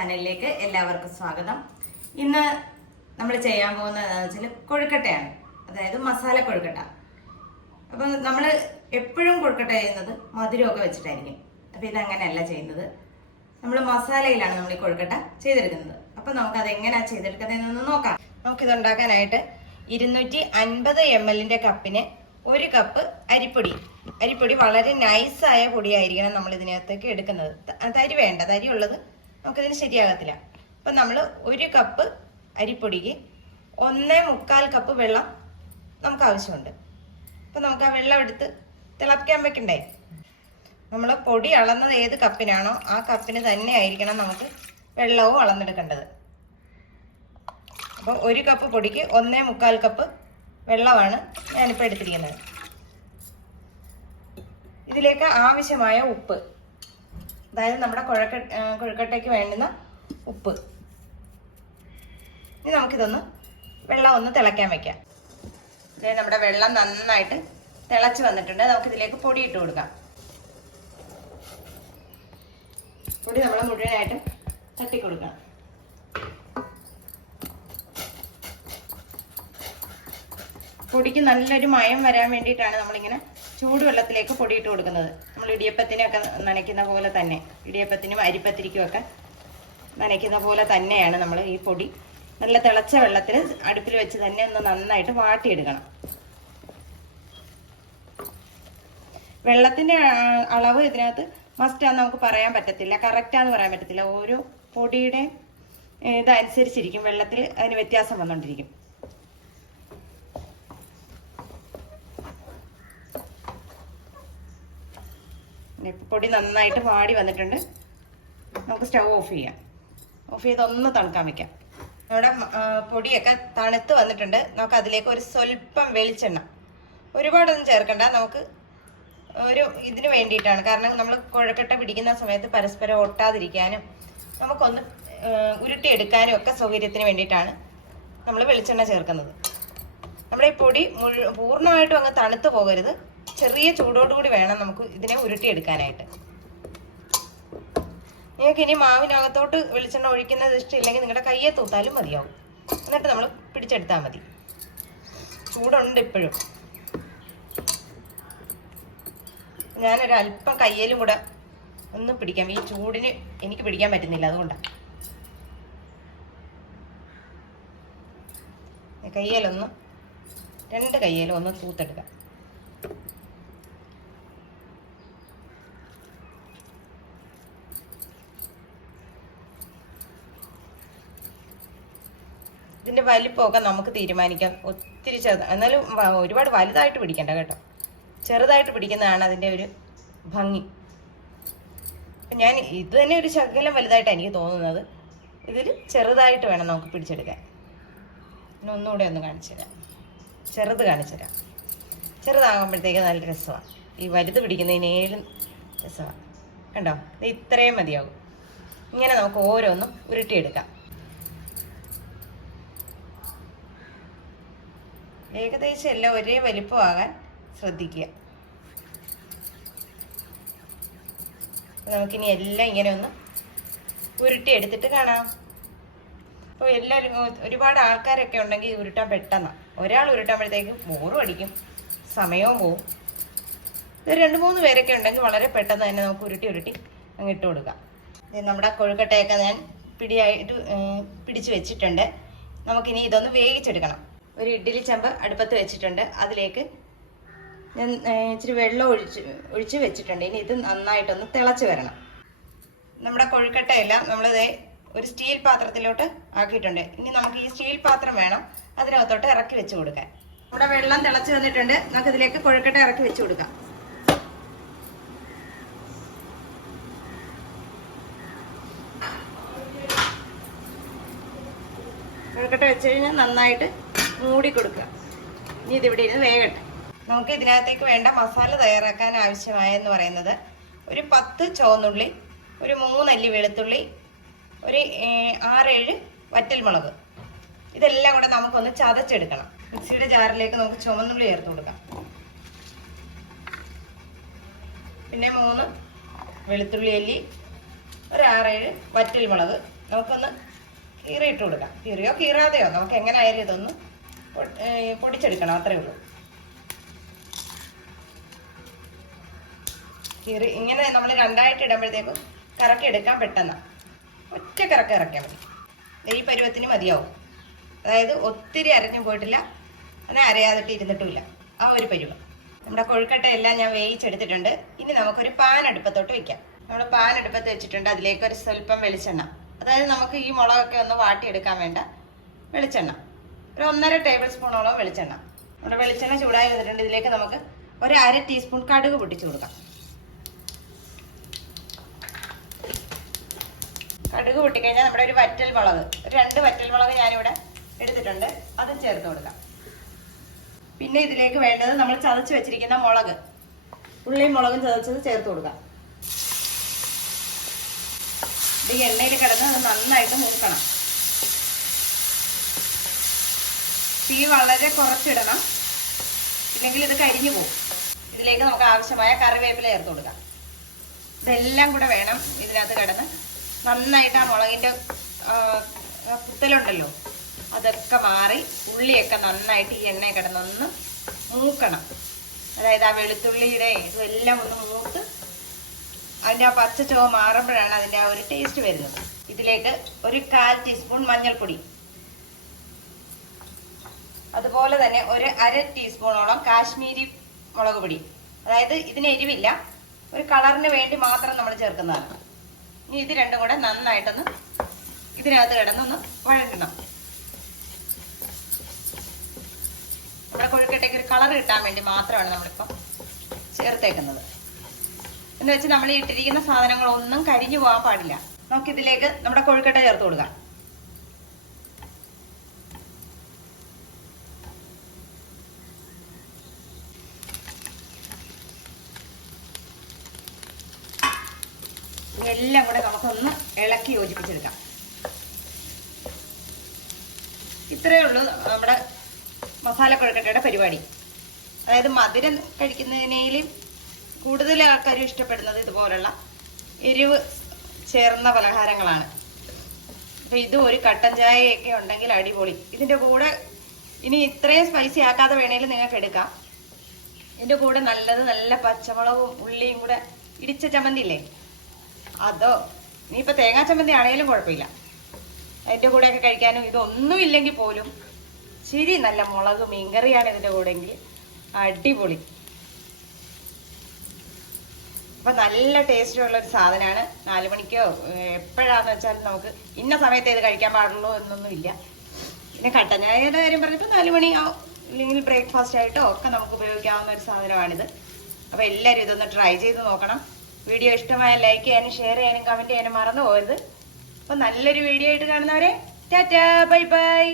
ചാനലിലേക്ക് എല്ലാവർക്കും സ്വാഗതം. ഇന്ന് നമ്മൾ ചെയ്യാൻ പോകുന്നത് വെച്ചാൽ കൊഴുക്കട്ടയാണ്. അതായത് മസാല കൊഴുക്കട്ട. അപ്പം നമ്മൾ എപ്പോഴും കൊഴുക്കട്ട ചെയ്യുന്നത് മധുരമൊക്കെ വെച്ചിട്ടായിരിക്കും. അപ്പം ഇതങ്ങനെയല്ല ചെയ്യുന്നത്. നമ്മൾ മസാലയിലാണ് നമ്മൾ ഈ കൊഴുക്കട്ട ചെയ്തെടുക്കുന്നത്. അപ്പം നമുക്ക് അത് എങ്ങനെയാണ് ചെയ്തെടുക്കുന്നതെന്ന് നോക്കാം. നമുക്കിത് ഉണ്ടാക്കാനായിട്ട് ഇരുന്നൂറ്റി അൻപത് എം എല്ലിന്റെ കപ്പിന് ഒരു കപ്പ് അരിപ്പൊടി. അരിപ്പൊടി വളരെ നൈസായ പൊടിയായിരിക്കണം നമ്മൾ ഇതിനകത്തേക്ക് എടുക്കുന്നത്. തരി വേണ്ട. തരി ഉള്ളത് നമുക്കിതിന് ശരിയാകത്തില്ല. അപ്പം നമ്മൾ ഒരു കപ്പ് അരിപ്പൊടിക്ക് ഒന്നേ മുക്കാൽ കപ്പ് വെള്ളം നമുക്ക് ആവശ്യമുണ്ട് അപ്പം നമുക്ക് ആ വെള്ളം എടുത്ത് തിളപ്പിക്കാൻ വെക്കണ്ടേ? നമ്മൾ പൊടി അളന്നത് ഏത് കപ്പിനാണോ ആ കപ്പിന് തന്നെ ആയിരിക്കണം നമുക്ക് വെള്ളവും അളന്നെടുക്കേണ്ടത്. അപ്പോൾ ഒരു കപ്പ് പൊടിക്ക് ഒന്നേ മുക്കാൽ കപ്പ് വെള്ളമാണ് ഞാനിപ്പോൾ എടുത്തിരിക്കുന്നത്. ഇതിലേക്ക് ആവശ്യമായ ഉപ്പ്. അതായത് നമ്മുടെ കുഴക്ക കുഴക്കട്ടയ്ക്ക് വേണ്ടുന്ന ഉപ്പ്. ഇനി നമുക്കിതൊന്ന് വെള്ളം ഒന്ന് തിളയ്ക്കാൻ വെക്കാം. അതായത് നമ്മുടെ വെള്ളം നന്നായിട്ട് തിളച്ച് വന്നിട്ടുണ്ട്. നമുക്കിതിലേക്ക് പൊടി ഇട്ട് കൊടുക്കാം. പൊടി നമ്മൾ മുഴുവനായിട്ട് കൊടുക്കാം പൊടിക്ക് നല്ലൊരു മയം വരാൻ വേണ്ടിയിട്ടാണ് നമ്മളിങ്ങനെ ചൂടുവെള്ളത്തിലേക്ക് പൊടിയിട്ട് കൊടുക്കുന്നത്. നമ്മൾ ഇടിയപ്പത്തിനൊക്കെ നനയ്ക്കുന്ന പോലെ തന്നെ. ഇടിയപ്പത്തിനും അരിപ്പത്തിരിക്കും ഒക്കെ നനയ്ക്കുന്ന പോലെ തന്നെയാണ് നമ്മൾ ഈ പൊടി. നല്ല തിളച്ച വെള്ളത്തിൽ അടുപ്പിൽ വെച്ച് തന്നെ ഒന്ന് നന്നായിട്ട് വാട്ടിയെടുക്കണം. വെള്ളത്തിന്റെ ആ, അളവ് ഇതിനകത്ത് മസ്റ്റാന്ന് നമുക്ക് പറയാൻ പറ്റത്തില്ല. കറക്റ്റാന്ന് പറയാൻ പറ്റത്തില്ല. ഓരോ പൊടിയുടെ ഇതനുസരിച്ചിരിക്കും. വെള്ളത്തിൽ അതിന് വ്യത്യാസം വന്നുകൊണ്ടിരിക്കും പൊടി നന്നായിട്ട് വാടി വന്നിട്ടുണ്ട്. നമുക്ക് സ്റ്റൗ ഓഫ് ചെയ്യാം. ഓഫ് ചെയ്ത് ഒന്ന് തണുക്കാൻ വെക്കാം. നമ്മുടെ പൊടിയൊക്കെ തണുത്ത് വന്നിട്ടുണ്ട്. നമുക്ക് അതിലേക്ക് ഒരു സ്വല്പം വെളിച്ചെണ്ണ. ഒരുപാടൊന്നും ചേർക്കണ്ട. നമുക്ക് ഒരു ഇതിന് വേണ്ടിയിട്ടാണ്. കാരണം നമ്മൾ കുഴക്കട്ട പിടിക്കുന്ന സമയത്ത് പരസ്പരം ഒട്ടാതിരിക്കാനും നമുക്കൊന്ന് ഉരുട്ടിയെടുക്കാനും ഒക്കെ സൗകര്യത്തിന് വേണ്ടിയിട്ടാണ് നമ്മൾ വെളിച്ചെണ്ണ ചേർക്കുന്നത്. നമ്മുടെ ഈ പൊടി മുഴു പൂർണമായിട്ടും അങ്ങ് തണുത്ത് പോകരുത്. ചെറിയ ചൂടോടുകൂടി വേണം നമുക്ക് ഇതിനെ ഉരുട്ടിയെടുക്കാനായിട്ട്. നിങ്ങൾക്ക് ഇനി മാവിനകത്തോട്ട് വെളിച്ചെണ്ണ ഒഴിക്കുന്നത് ഇഷ്ടമില്ലെങ്കിൽ നിങ്ങളുടെ കയ്യെ തൂത്താലും മതിയാവും. എന്നിട്ട് നമ്മൾ പിടിച്ചെടുത്താൽ മതി. ചൂടുണ്ട് ഇപ്പോഴും. ഞാനൊരു അല്പം കയ്യിലും കൂടെ ഒന്നും പിടിക്കാം. ഈ ചൂടിന് എനിക്ക് പിടിക്കാൻ പറ്റുന്നില്ല അതുകൊണ്ടാണ് കയ്യിലൊന്ന് രണ്ട് കയ്യിലും ഒന്ന് തൂത്തെടുക്കാം. ഇതിന്റെ വലിപ്പമൊക്കെ നമുക്ക് തീരുമാനിക്കാം. ഒത്തിരി ചെറുത് എന്നാലും ഒരുപാട് വലുതായിട്ട് പിടിക്കണ്ട കേട്ടോ. ചെറുതായിട്ട് പിടിക്കുന്നതാണ് അതിന്റെ ഒരു ഭംഗി. ഞാൻ ഇത് തന്നെ ഒരു ശകലം വലുതായിട്ടാണ് എനിക്ക് തോന്നുന്നത്. ഇതിൽ ചെറുതായിട്ട് വേണം നമുക്ക് പിടിച്ചെടുക്കാൻ. പിന്നെ ഒന്നുകൂടെ ഒന്ന് കാണിച്ചു തരാം. ചെറുത് കാണിച്ചു തരാം. ചെറുതാകുമ്പോഴത്തേക്ക് നല്ല രസമാണ്. ഈ വലുത് പിടിക്കുന്നതിനേലും രസമാണ്. കണ്ടോ? ഇത് ഇത്രയും മതിയാകും. ഇങ്ങനെ നമുക്ക് ഓരോന്നും ഉരുട്ടിയെടുക്കാം. ഏകദേശം എല്ലാം ഒരേ വലിപ്പമാകാൻ ശ്രദ്ധിക്കുക. നമുക്കിനി എല്ലാം ഇങ്ങനെ ഒന്ന് ഉരുട്ടി എടുത്തിട്ട് കാണാം. അപ്പോൾ എല്ലാവരും ഒരുപാട് ആൾക്കാരൊക്കെ ഉണ്ടെങ്കിൽ ഉരുട്ടാൻ പെട്ടെന്ന്. ഒരാൾ ഉരുട്ടാകുമ്പോഴത്തേക്കും ബോറും അടിക്കും. സമയവും പോവും. ഇത് രണ്ട് മൂന്ന് പേരൊക്കെ ഉണ്ടെങ്കിൽ വളരെ പെട്ടെന്ന് തന്നെ നമുക്ക് ഉരുട്ടി ഉരുട്ടി അങ്ങ് ഇട്ട് കൊടുക്കാം. ഇത് നമ്മുടെ കൊഴുക്കട്ടയൊക്കെ ഞാൻ പിടിയായിട്ട് പിടിച്ച് വെച്ചിട്ടുണ്ട്. നമുക്കിനി ഇതൊന്ന് വേവിച്ചെടുക്കണം. ഒരു ഇഡ്ഡലി ചെമ്പ് അടുപ്പത്ത് വെച്ചിട്ടുണ്ട്. അതിലേക്ക് ഞാൻ ഇച്ചിരി വെള്ളം ഒഴിച്ച് ഒഴിച്ച് വെച്ചിട്ടുണ്ട്. ഇനി ഇത് നന്നായിട്ടൊന്ന് തിളച്ച് വരണം. നമ്മുടെ കൊഴുക്കട്ടയെല്ലാം നമ്മളിത് ഒരു സ്റ്റീൽ പാത്രത്തിലോട്ട് ആക്കിയിട്ടുണ്ട്. ഇനി നമുക്ക് ഈ സ്റ്റീൽ പാത്രം വേണം. അതിനകത്തോട്ട് ഇറക്കി വെച്ച് കൊടുക്കാൻ. നമ്മുടെ വെള്ളം തിളച്ച് വന്നിട്ടുണ്ട്. നമുക്ക് ഇതിലേക്ക് കൊഴുക്കട്ട ഇറക്കി വെച്ച് കൊടുക്കാം. കൊഴുക്കട്ട വെച്ച് കഴിഞ്ഞാൽ നന്നായിട്ട് മൂടി കൊടുക്കുക ഇനി ഇതിവിടെ ഇരുന്ന് വേഗട്ടെ. നമുക്ക് ഇതിനകത്തേക്ക് വേണ്ട മസാല തയ്യാറാക്കാൻ ആവശ്യമായെന്ന് പറയുന്നത് ഒരു പത്ത് ചുവന്നുള്ളി ഒരു മൂന്നല്ലി വെളുത്തുള്ളി ഒരു ആറേഴ് വറ്റൽമുളക്. ഇതെല്ലാം കൂടെ നമുക്കൊന്ന് ചതച്ചെടുക്കണം. മിക്സിയുടെ ജാറിലേക്ക് നമുക്ക് ചുവന്നുള്ളി ചേർത്ത് കൊടുക്കാം. പിന്നെ മൂന്ന് വെളുത്തുള്ളി അല്ലി ഒരു ആറേഴ് വറ്റൽമുളക്. നമുക്കൊന്ന് കീറിയിട്ട് കൊടുക്കാം. കീറിയോ കീറാതെയോ? നമുക്ക് എങ്ങനെ ആയാലും ഇതൊന്ന് പൊടിച്ചെടുക്കണം അത്രേ ഉള്ളൂ. കീറി ഇങ്ങനെ നമ്മൾ രണ്ടായിട്ട് ഇടുമ്പോഴത്തേക്കും കറക്കി എടുക്കാൻ പെട്ടെന്ന്. ഒറ്റ കറക്കി ഇറക്കിയാൽ മതി. ഈ പരുവത്തിന് മതിയാവും. അതായത് ഒത്തിരി അരഞ്ഞു പോയിട്ടില്ല. അങ്ങനെ അരയാതിട്ട് ഇരുന്നിട്ടുമില്ല. ആ ഒരു പരുവം. നമ്മുടെ കൊഴുക്കട്ട എല്ലാം ഞാൻ വേവിച്ചെടുത്തിട്ടുണ്ട്. ഇനി നമുക്കൊരു പാൻ അടുപ്പത്തോട്ട് വെക്കാം. നമ്മൾ പാൻ അടുപ്പത്ത് വെച്ചിട്ടുണ്ട്. അതിലേക്ക് ഒരു സ്വല്പം വെളിച്ചെണ്ണ. അതായത് നമുക്ക് ഈ മുളകൊക്കെ ഒന്ന് വാട്ടിയെടുക്കാൻ വേണ്ട വെളിച്ചെണ്ണ. ഒരു ഒന്നര ടേബിൾ സ്പൂണോളം വെളിച്ചെണ്ണ. നമ്മുടെ വെളിച്ചെണ്ണ ചൂടായി വന്നിട്ടുണ്ട്. ഇതിലേക്ക് നമുക്ക് ഒരു അര ടീസ്പൂൺ കടുക് പൊട്ടിച്ചു കൊടുക്കാം. കടുക് പൊട്ടിക്കഴിഞ്ഞാൽ നമ്മുടെ ഒരു വറ്റൽ മുളക് രണ്ട് വറ്റൽ മുളക് ഞാനിവിടെ എടുത്തിട്ടുണ്ട്. അത് ചേർത്ത് കൊടുക്കാം. പിന്നെ ഇതിലേക്ക് വേണ്ടത് നമ്മൾ ചതച്ച് വെച്ചിരിക്കുന്ന മുളക്. ഉള്ളിയും മുളകും ചതച്ചത് ചേർത്ത് കൊടുക്കാം. ഇത് എണ്ണയിൽ കിടന്ന് അത് നന്നായിട്ട് മൂക്കണം. തീ വളരെ കുറച്ചിടണം. ഇല്ലെങ്കിൽ ഇത് കരിഞ്ഞു പോകും. ഇതിലേക്ക് നമുക്ക് ആവശ്യമായ കറിവേപ്പില ചേർത്ത് കൊടുക്കാം. ഇതെല്ലാം കൂടെ വേണം ഇതിനകത്ത് കിടന്ന്. നന്നായിട്ട് ആ മുളകിന്റെ കുത്തലുണ്ടല്ലോ അതൊക്കെ മാറി ഉള്ളിയൊക്കെ നന്നായിട്ട് ഈ എണ്ണ കിടന്നൊന്ന് മൂക്കണം. അതായത് ആ വെളുത്തുള്ളിയുടെ ഇതെല്ലാം ഒന്ന് മൂത്ത് അതിന്റെ ആ പച്ച ചുവ മാറുമ്പോഴാണ് അതിന്റെ ആ ഒരു ടേസ്റ്റ് വരുന്നത്. ഇതിലേക്ക് ഒരു കാൽ ടീസ്പൂൺ മഞ്ഞൾപ്പൊടി അതുപോലെ തന്നെ ഒരു അര ടീസ്പൂണോളം കാശ്മീരി മുളക് പൊടി. അതായത് ഇതിന് എരിവില്ല. ഒരു കളറിന് വേണ്ടി മാത്രം നമ്മൾ ചേർക്കുന്നതാണ്. ഇനി ഇത് രണ്ടും കൂടെ നന്നായിട്ടൊന്ന് ഇതിനകത്ത് കിടന്നൊന്ന് വഴങ്ങണം. നമ്മുടെ കൊഴുക്കട്ടയ്ക്ക് ഒരു കളർ കിട്ടാൻ വേണ്ടി മാത്രമാണ് നമ്മളിപ്പം ചേർത്തേക്കുന്നത്. എന്ന് വെച്ച് നമ്മൾ ഇട്ടിരിക്കുന്ന സാധനങ്ങളൊന്നും കരിഞ്ഞു പോകാൻ പാടില്ല. നമുക്കിതിലേക്ക് നമ്മുടെ കൊഴുക്കട്ട ചേർത്ത് കൊടുക്കാം. എല്ലാം കൂടെ നമുക്കൊന്ന് ഇളക്കി യോജിപ്പിച്ചെടുക്കാം. ഇത്രയേ ഉള്ളൂ നമ്മുടെ മസാല കുഴക്കട്ടയുടെ പരിപാടി. അതായത് മധുരം കഴിക്കുന്നതിനേലും കൂടുതൽ ആൾക്കാരും ഇഷ്ടപ്പെടുന്നത് ഇതുപോലുള്ള എരിവ് ചേർന്ന പലഹാരങ്ങളാണ്. അപ്പൊ ഇത് ഒരു കട്ടൻ ചായയൊക്കെ ഉണ്ടെങ്കിൽ അടിപൊളി. ഇതിന്റെ കൂടെ ഇനി ഇത്രയും സ്പൈസി ആക്കാതെ വേണേലും നിങ്ങൾക്ക് എടുക്കാം. ഇതിന്റെ കൂടെ നല്ലത് നല്ല പച്ചമുളകും ഉള്ളിയും കൂടെ ഇടിച്ച ചമ്മന്തി ഇല്ലേ നീ ഇപ്പൊ തേങ്ങാ ചമ്മന്തി ആണെങ്കിലും കുഴപ്പമില്ല. അതിന്റെ ഒക്കെ കഴിക്കാനും ഇതൊന്നും ഇല്ലെങ്കിൽ പോലും ശരി നല്ല മുളക് മീൻകറിയാണ് ഇതിന്റെ കൂടെ അടിപൊളി. അപ്പൊ നല്ല ടേസ്റ്റ് ഉള്ള ഒരു സാധനമാണ്. നാല് മണിക്കോ എപ്പോഴാന്ന് വെച്ചാൽ നമുക്ക് ഇന്ന സമയത്ത് ഇത് കഴിക്കാൻ പാടുള്ളൂ എന്നൊന്നും ഇല്ല പിന്നെ കട്ടൻ കാര്യം പറഞ്ഞപ്പോൾ നാല് മണിയാവും അല്ലെങ്കിൽ ബ്രേക്ക്ഫാസ്റ്റ് ആയിട്ടോ ഒക്കെ നമുക്ക് ഉപയോഗിക്കാവുന്ന ഒരു സാധനമാണിത്. അപ്പോൾ എല്ലാവരും ഇതൊന്ന് ട്രൈ ചെയ്ത് നോക്കണം. വീഡിയോ ഇഷ്ടമായ ലൈക്ക് ചെയ്യാനും ഷെയർ ചെയ്യാനും കമന്റ് ചെയ്യാനും മറന്നു പോയത് അപ്പോൾ നല്ലൊരു വീഡിയോ ആയിട്ട് കാണുന്നവരെ ടാറ്റാ ബൈ ബൈ